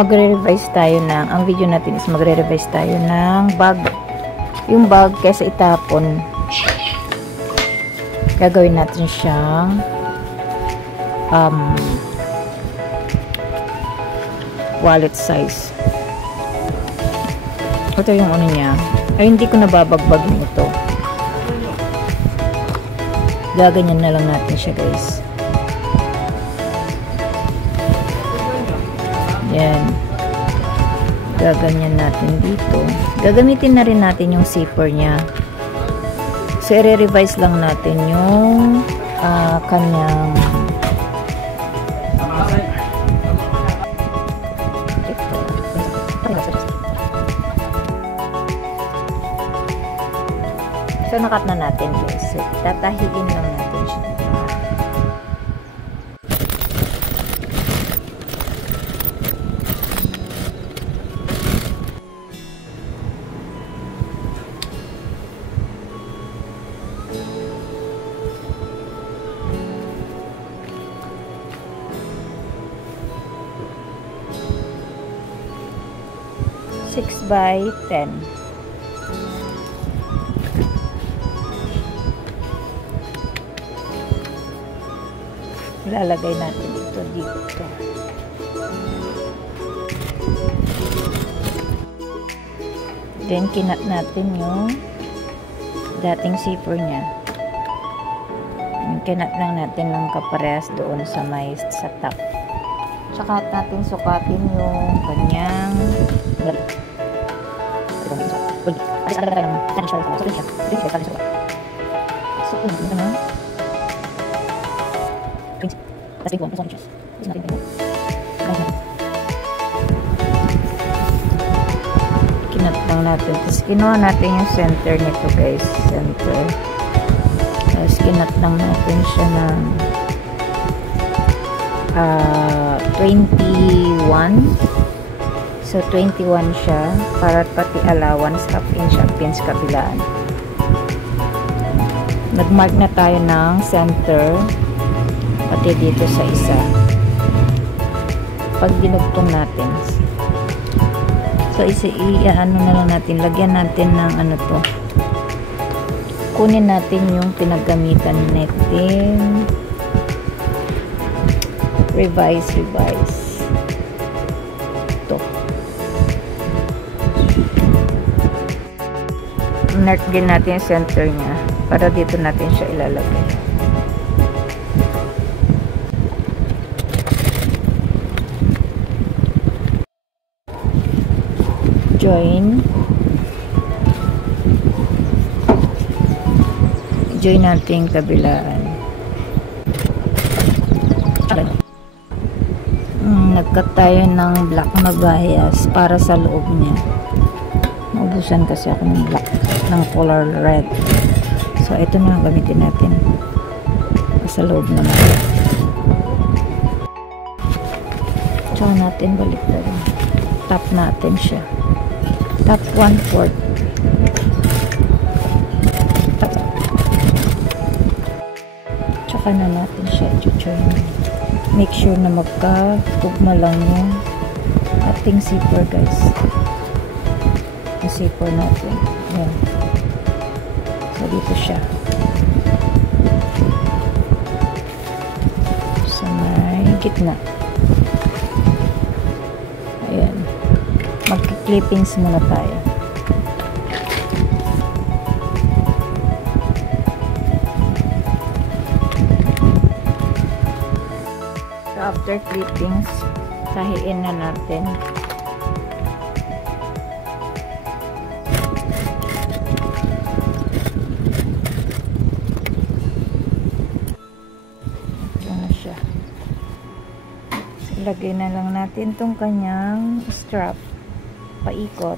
magre-revise tayo ng, ang video natin is magre-revise tayo ng bag. Yung bag, kaysa itapon, gagawin natin siyang wallet size. Ito yung ano niya. Ay, hindi ko nababagbag nito. Gaganyan na lang natin siya, guys. Yan. Gaganyan natin dito. Gagamitin na rin natin yung zipper niya. So, i-revise lang natin yung kanyang so, nakat na natin, guys. So, tatahiin lang natin siya dito. Six by 10. Ilalagay natin dito. Then, kinat natin yung dating zipper niya. Kinat lang natin ng kaparehas doon sa may sa top. Tsaka natin sukatin yung kanyang kinat lang natin. Tapos kinuha natin yung center nito, guys. Center. Tapos kinat lang natin siya ng 21. So 21 siya para pati allowance half inch kabilaan. Nagmark na tayo ng center pati dito sa isa. Pag dinugtong natin, so ano na lang natin, lagyan natin ng ano to, kunin natin yung pinaggamitan natin, revise to, mark din natin yung center nya para dito natin siya ilalagay. Join natin kabilaan. Nagkat tayo ng black na bias para sa loob niya. Maubusan kasi ako ng black ng color red. So ito na gamitin natin sa loob naman. Tsaka natin balik na rin. Tap natin siya. Tap 1/4. Tsaka na natin siya i-join. Make sure na magkatugma lang yung ating zipper, guys. Yung zipper natin. Ayan. So, dito siya. Sa may gitna. Ayan. Magki-clippings muna tayo. So, after clippings, tahiin na natin. Ito na siya. So, lagay na lang natin tong kanyang strap. Paikot.